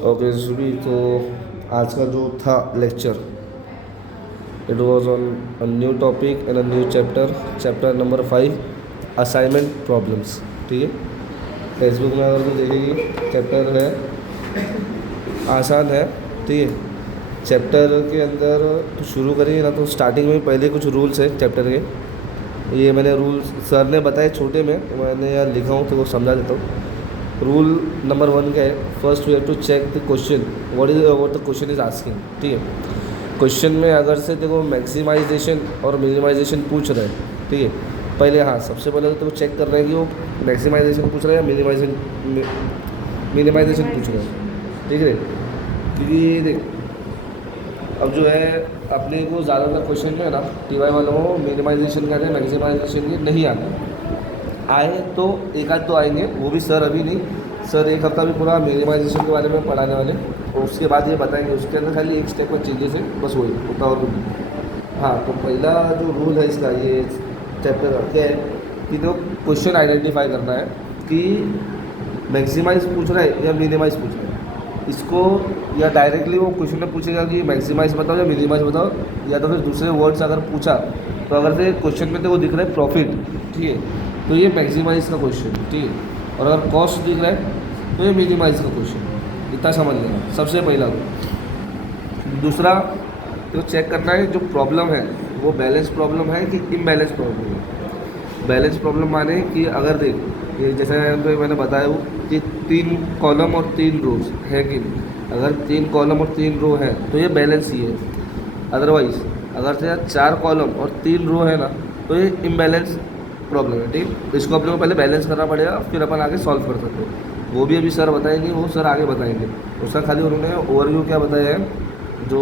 Okay सुबी, तो आज का जो था lecture, it was on a new topic and a new chapter, chapter number 5, assignment problems. ठीक है, फेसबुक में अगर तो देखेगी चैप्टर है, आसान है। ठीक है, चैप्टर के अंदर तो शुरू करिए ना, तो स्टार्टिंग में पहले कुछ रूल्स है चैप्टर के। ये मैंने रूल्स सर ने बताए छोटे में, तो मैंने यार लिखा हूँ तो वो समझा देता हूँ। रूल नंबर 1 क्या है? First we have to check the question, what the question is asking. ठीक है, क्वेश्चन में अगर से देखो मैक्सिमाइजेशन और मिनिमाइजेशन पूछ रहे हैं, ठीक है, पहले हाँ सबसे पहले तो चेक कर रहे हैं कि वो मैक्सिमाइजेशन पूछ रहे हैं या मिनिमाइजेशन पूछ रहे हैं। ठीक है, क्योंकि देख अब जो है अपने को ज़्यादातर क्वेश्चन में है ना, टीवाई वालों को मिनिमाइजेशन का है, मैक्सिमाइजेशन के नहीं आते। आए तो एक आध तो आएंगे, वो भी सर अभी नहीं, सर एक हफ्ता भी पूरा मिनिमाइजेशन के बारे में पढ़ाने वाले, और उसके बाद ये बताएंगे। उसके अंदर खाली एक स्टेप का चेंजेस है, बस वही उतना और कुछ नहीं। हाँ, तो पहला जो रूल है इसका, ये चैप्टर का क्या है कि जो क्वेश्चन आइडेंटिफाई करना है कि मैक्सिमाइज पूछ रहा है या मिनिमाइज पूछ रहा है। इसको या डायरेक्टली वो क्वेश्चन में पूछेगा कि मैक्सिमाइज बताओ या मिनिमाइज बताओ, या तो फिर दूसरे वर्ड्स अगर पूछा तो अगर से क्वेश्चन में तो वो दिख रहा है प्रॉफिट, ठीक है, तो ये मैक्सिमाइज का क्वेश्चन। ठीक है, और अगर कॉस्ट दिख रहा है तो ये मिनिमाइज का क्वेश्चन। इतना समझ लेना सबसे पहला तो। दूसरा तो चेक करना है जो प्रॉब्लम है वो बैलेंस प्रॉब्लम है कि इम्बैलेंस प्रॉब्लम है। बैलेंस प्रॉब्लम माने कि अगर देख ये जैसे तो मैंने बताया वो कि 3 कॉलम और 3 रोज है कि नहीं, अगर 3 कॉलम और 3 रो है तो ये बैलेंस ही है। अदरवाइज अगर से 4 कॉलम और 3 रो है ना, तो ये इम्बैलेंस प्रॉब्लम है। ठीक, इसको अपने को पहले बैलेंस करना पड़ेगा, फिर अपन आगे सॉल्व कर सकते हैं। वो भी अभी सर बताएंगे, वो सर आगे बताएंगे। उसका खाली उन्होंने ओवरव्यू क्या बताया है, जो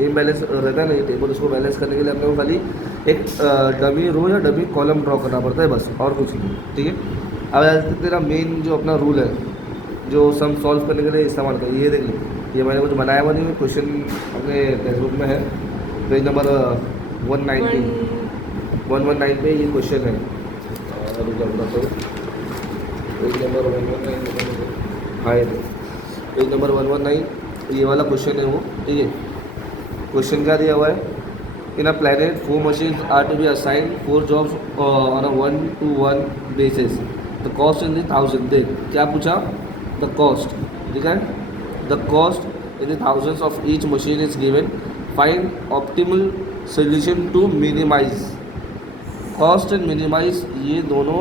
इम्बैलेंस रहता है ना ये टेबल, उसको बैलेंस करने के लिए अपने को खाली एक डमी रो या डमी कॉलम ड्रॉ करना पड़ता है, बस और कुछ नहीं। ठीक है, अब आज तक तेरा मेन जो अपना रूल है जो सम सॉल्व करने के लिए इस्तेमाल कर, ये देख लो, ये मैंने कुछ बनाया हुआ नहीं, क्वेश्चन अपने टेक्स्ट बुक में है, पेज नंबर 119 पे ये क्वेश्चन है। पेज नंबर 119, हाँ पेज नंबर 119 ये वाला क्वेश्चन है वो। ठीक है, क्वेश्चन क्या दिया हुआ है, in a planet 4 machines are to be assigned 4 jobs on a 1-to-1 basis, the cost in the 1000। देख क्या पूछा, द कॉस्ट, ठीक है, the cost in the thousands of each machine is given, find optimal solution to minimize. Cost and minimize ये दोनों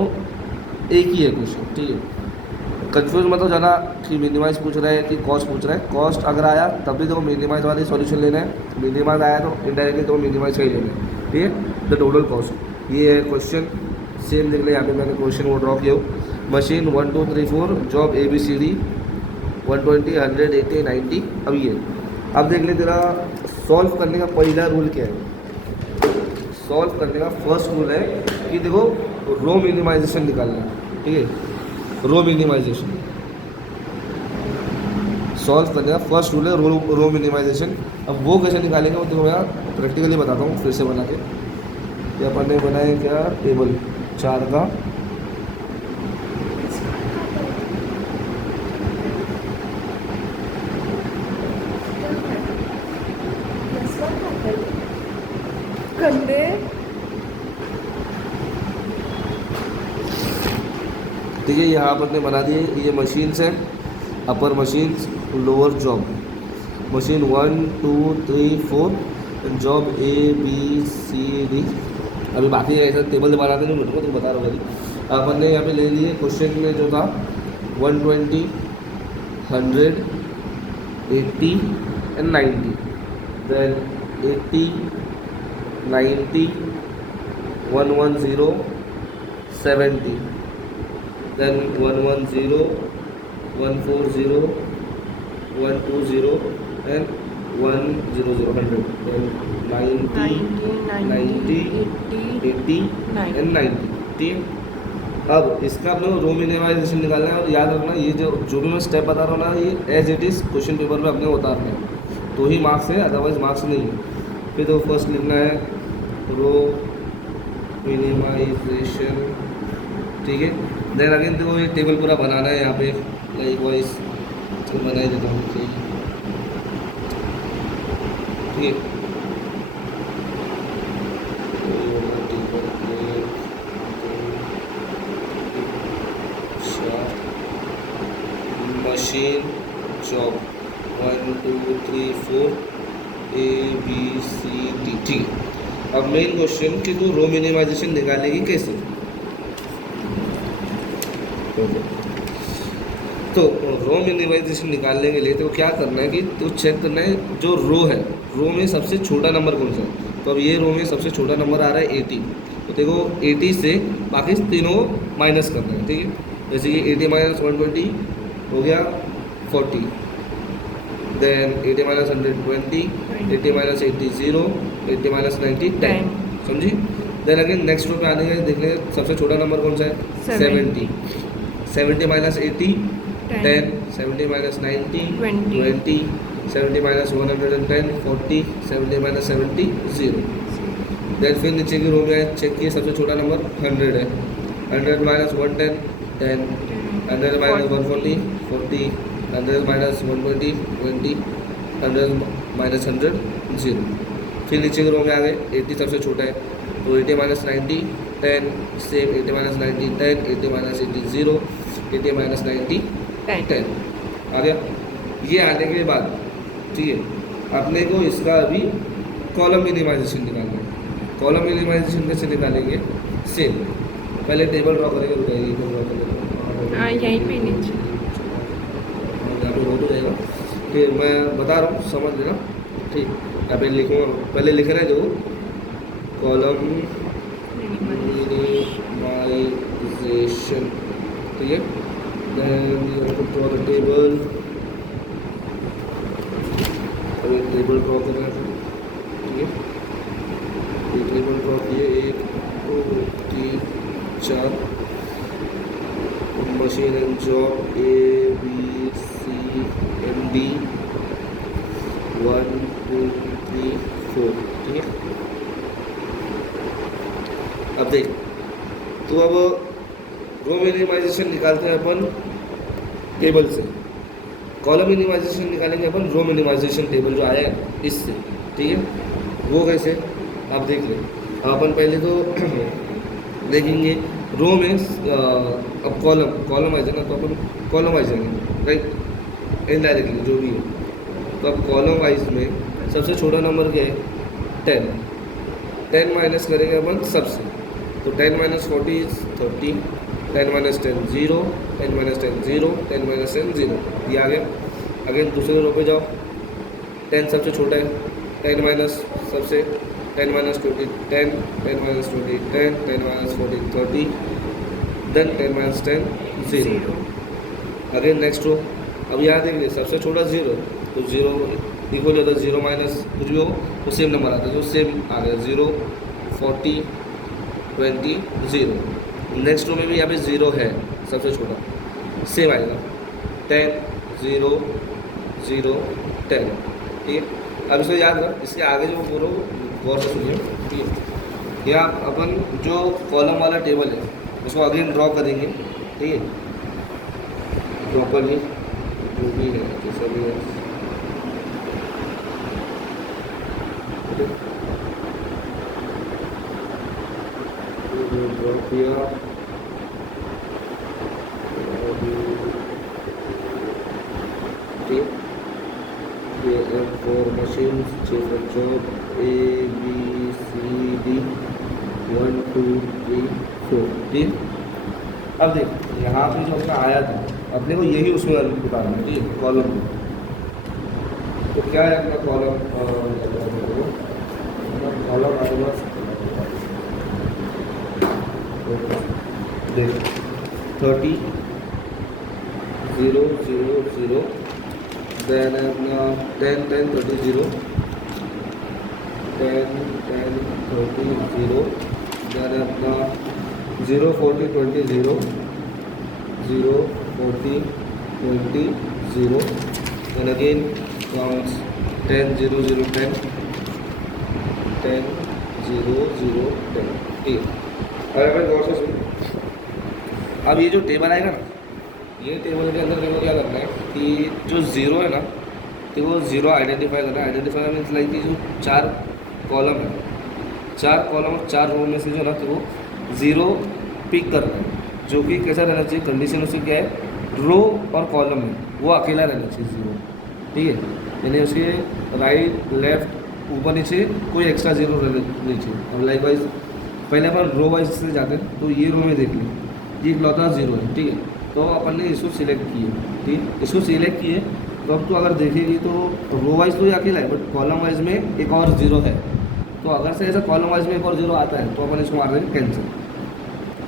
एक ही है question. ठीक है, कंफ्यूज मत हो जाना कि मिनिमाइज पूछ रहा है कि कॉस्ट पूछ रहा है। कॉस्ट अगर आया तब भी तो मिनिमाइज वाली सॉल्यूशन लेना है, मिनिमाइज आया तो इनडायरेक्टली तो मिनिमाइज का ही लेना है। ठीक है, द टोटल कॉस्ट ये है क्वेश्चन। सेम देख ले, यहाँ पे मैंने क्वेश्चन वो ड्रॉ किया हूँ। Machine 1 2 3 4 job ABCD 120 100 80 90। अब ये अब देख ले, तेरा सॉल्व करने का पहला रूल क्या है। सॉल्व करने का फर्स्ट रूल है कि देखो रो मिनिमाइजेशन निकालना है। ठीक है, रो मिनिमाइजेशन सॉल्व करने का फर्स्ट रूल है रो मिनिमाइजेशन। अब वो कैसे निकालेंगे वो देखो मैं प्रैक्टिकली बताता हूँ फिर से बना के। ये अपन ने बनाया क्या, टेबल 4 का, कंधे ठीक है, यहाँ पर ने बना दिए। ये मशीन्स है, upper machines, lower job, machine 1 2 3 4 job ABCD। अभी बाकी ऐसा टेबल बनाते नहीं मुझको, तो बता रहा हूँ। अपन ने यहाँ पे ले लिए क्वेश्चन में जो था 120 100 80 and 90, then 80 90 110 70, then 110 140 120 and 100 100, then 90 90 80 and 90। ठीक, अब इसका अपने रो मिनिमाइजेशन निकालना है। और याद रखना ये जो भी मैं स्टेप बता रहा हूँ ना, ये as it is question paper में अपने उतारना है, तो ही मार्क्स है, अदरवाइज मार्क्स नहीं है। फिर तो फर्स्ट लिखना है रो मिनिमाइजेशन। ठीक है, देन अगेन देखो ये टेबल पूरा बनाना है यहाँ पे लाइक वाइज तो बना ही देता हूँ ठीक है। मशीन जॉब 1 2 3 4 ABCD ठीक है। अब मेन क्वेश्चन कि तू रो मिनिमाइजेशन निकालेगी कैसे। तो रो मिनिमाइजेशन निकालने के लिए तो क्या करना है कि तो चेक करना है जो रो है, रो में सबसे छोटा नंबर कौन सा है। तो अब ये रो में सबसे छोटा नंबर आ रहा है 80। तो देखो 80 से बाकी तीनों माइनस करना है ठीक है। जैसे कि 80 माइनस 120 हो गया 40, देन 80 माइनस 120, 80 माइनस 80 0, 80 माइनस 90 10, समझी। देन अगेन नेक्स्ट रो पे आने के देख लें सबसे छोटा नंबर कौन सा है 70। 70 minus 80 10, 70 minus 90 20, 70 minus 110 40, 70 minus 70 0। Then फिर नीचे की रो में चेक किए सबसे छोटा नंबर 100 है। 100 माइनस 110 10, 100 माइनस 140 40, 100 माइनस 120 20, 100 माइनस 100 0। फिर नीचे की रो में आ गए 80 सबसे छोटा है तो 80 minus 90 10, same 80 minus 90 10, 80 minus 80 0, 80 minus 90 10 आ गया। ये आने के बाद ठीक है अपने को इसका अभी कॉलम मिनिमाइजेशन निकालना है। कॉलम मिनिमाइजेशन कैसे निकालेंगे, सेम पहले टेबल ड्रॉ करेंगे। यहीं पे नीचे यहाँ पे हो तो जाएगा ठीक, मैं बता रहा हूँ समझ लेना ठीक। यहाँ पे लिखूँगा, पहले लिख रहे हैं जो कॉलम मिनिमाइजेशन ठीक है। Then you have to draw the table, अब एक टेबल ड्रॉ करना है ठीक है। ये टेबल ड्रॉ किए 1 2 3 4, मशीन एंड जॉब ABCD 1 2 3 4 ठीक है। अब देख तो अब रो मिनिमाइजेशन निकालते हैं अपन टेबल से, कॉलम मिनिमाइजेशन निकालेंगे अपन रो मिनिमाइजेशन टेबल जो आया है इससे ठीक है। वो कैसे आप देख लें। अपन पहले तो देखेंगे रो में अब कॉलम वाइज है ना, तो अपन कॉलम वाइज जाएंगे राइट इनडायरेक्टली जो भी है। तो अब कॉलम वाइज में सबसे छोटा नंबर क्या है 10 माइनस करेंगे अपन सबसे। तो 10 minus 40 is 30, 10 minus 10 0, 10 minus 10 0, 10 minus 10 0, ये आ गया। अगेन दूसरे रो पे जाओ 10 सबसे छोटा है, 10 माइनस सबसे 10 minus 20 10, 10 minus 20 10, 10 minus 40 30, then 10 minus 10 0। Again next row, अब यहाँ देख लीजिए सबसे छोटा 0 तो 0 इक्वल होता है 0 माइनस कुछ भी हो तो सेम नंबर आता है, जो सेम आ गया 0 40 20 0। नेक्स्ट रो में भी यहाँ पे 0 है सबसे छोटा, सेम आएगा 10 0 0 10 ठीक है। अब इसको याद रख, इसके आगे जो बोलो गौर से सुनिए ठीक है। यहाँ अपन जो कॉलम वाला टेबल है उसको अगेन ड्रॉ करेंगे ठीक है, प्रॉपरली जो भी है जैसा भी है ड्रॉ किया। for machines, J for job, ABCD 1 2 3 4 ठीक। अब देख यहाँ पे जो अपना आया था अपने को यही उसमें बताना है ठीक है कॉलम में। तो क्या है अपना कॉलम, कॉलम आएगा देख 30 0 0 0, then अपना 10 10 30 0, 10 10 30 0, then अपना 0 40 20 0, 0 40 20 0, then again counts 10 0 0 10, 10 0 0 10 ठीक है। अगर मैं गौर से सुन, अब ये जो टेबल आएगा ना, ये टेबल के अंदर देखो क्या करना है कि जो ज़ीरो है ना, तो वो ज़ीरो आइडेंटिफाई करना है। आइडेंटिफाई मीन्स लाइक कि जो 4 कॉलम है, 4 कॉलम और 4 रो में से जो ना, तो वो ज़ीरो पिक करना है, जो कि कैसा रहना चाहिए, कंडीशन उसकी क्या है, रो और कॉलम में वो अकेला रहना चाहिए ज़ीरो, ठीक है। यानी उसके राइट लेफ्ट ऊपर नीचे कोई एक्स्ट्रा ज़ीरो नहीं चाहिए। और लाइक वाइज पहले अपन रो वाइज से जाते हैं, तो ये रो में देख लें, ये इकलौता ज़ीरो है, ठीक है। तो अपन ने इसको सिलेक्ट किए, ठीक है, इसको सिलेक्ट किए, तो अब तो अगर देखेंगे तो रो वाइज तो ये अकेला है, बट कॉलम वाइज में एक और ज़ीरो है। तो अगर से ऐसा कॉलम वाइज में एक और ज़ीरो आता है, तो अपन इसको मार देंगे कैंसिल,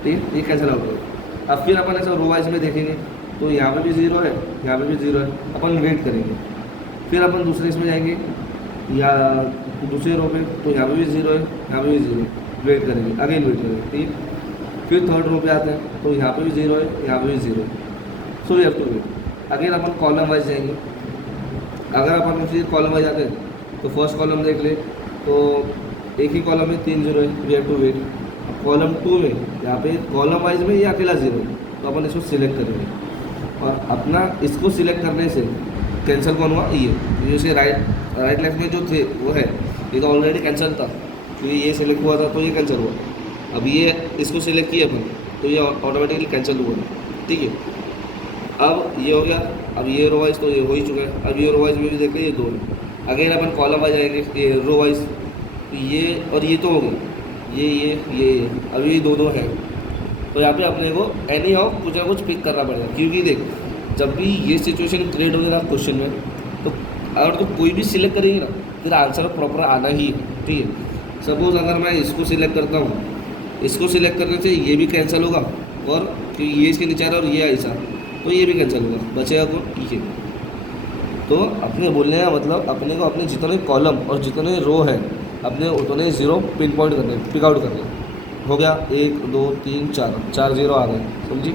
ठीक है, ये कैंसिल आउट होगा। अब फिर अपन ऐसा रो वाइज में देखेंगे, तो यहाँ पे भी ज़ीरो है, यहाँ पे भी ज़ीरो है, अपन वेट करेंगे। फिर अपन दूसरे इसमें जाएंगे या दूसरे रो पे, तो यहाँ पे भी ज़ीरो है, यहाँ पे भी ज़ीरो, वेट करेंगे, अगेन वेट करेंगे, ठीक है। फिर थर्ड रो पे आते हैं, तो यहाँ पे भी ज़ीरो है, यहाँ पे भी ज़ीरो है, so we have to wait. Again अपन कॉलम वाइज जाएंगे। अगर अपन फिर कॉलम वाइज जाते हैं, तो फर्स्ट कॉलम देख ले, तो एक ही कॉलम में 3 ज़ीरो है, we have to wait. Column 2 में यहाँ पे कॉलम वाइज में ये अकेला ज़ीरो है, तो अपन इसको सिलेक्ट करेंगे, और अपना इसको सिलेक्ट करने से कैंसिल कौन हुआ, ये उसे राइट लेफ्ट में जो थे वो है, ये तो ऑलरेडी कैंसिल था, तो ये सिलेक्ट हुआ था, तो ये कैंसिल हुआ। अब ये इसको सिलेक्ट किया अपन, तो ये ऑटोमेटिकली कैंसिल हुआ, ठीक है। अब ये हो गया, अब ये रो वाइज तो ये हो ही चुका है। अब ये रो वाइज में भी देख ये 2 है। अगेन अपन कॉलम वाइज आएंगे, ये रो वाइज, ये और ये तो हो गए, ये अब ये 2 है। तो यहाँ पे अपने को एनी हाउ कुछ ना कुछ पिक करना पड़ेगा, क्योंकि देख जब भी ये सिचुएशन क्रिएट होगी ना क्वेश्चन में, तो अगर तो कोई भी सिलेक्ट करेंगे ना, फिर आंसर प्रॉपर आना ही है, ठीक है। सपोज अगर मैं इसको सिलेक्ट करता हूँ, इसको सिलेक्ट करने से ये भी कैंसिल होगा, और कि ये इसके नीचे आ रहा है और ये ऐसा, तो ये भी कैंसिल होगा, बचेगा कौन, ये। तो अपने बोलने का मतलब अपने को अपने जितने कॉलम और जितने रो है, अपने उतने ज़ीरो पिन पॉइंट करने, पिक आउट करने। हो गया 1 2 3 4 ज़ीरो आ गए, समझी।